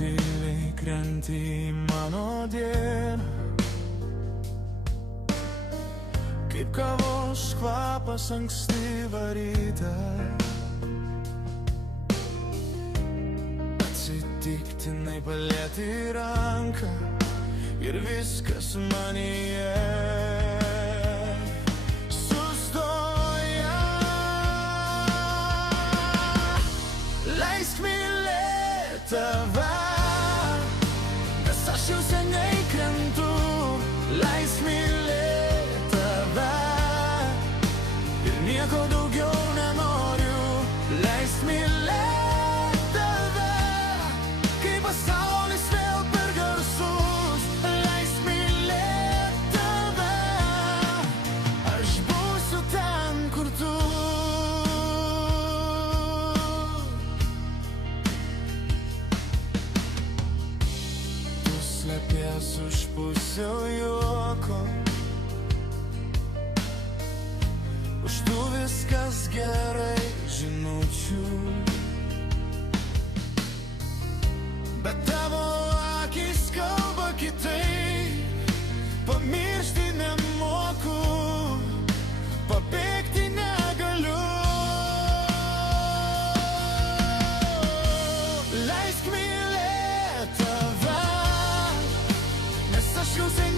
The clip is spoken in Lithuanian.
tyliai krenti į mano dieną, kaip kavos kvapas ankstyvą rytą. Atsitiktinai palieti ranką ir viskas manyje sustoja. Leisk mylėt tave, nes aš jau seniai krentu. Leisk mylėt tave ir nieko daugiau nenoriu. Leisk mylėt tave, kai pasaulis vėl per garsus. Leisk mylėt tave, aš būsiu ten, kur tu. Tu slepies už pusiau juoko, už tų viskas gerai žinučių, bet tavo akys kalba kitaip. Pamiršti nemoku, pabėgti negaliu. Leisk mylėt tave, nes aš jau seniai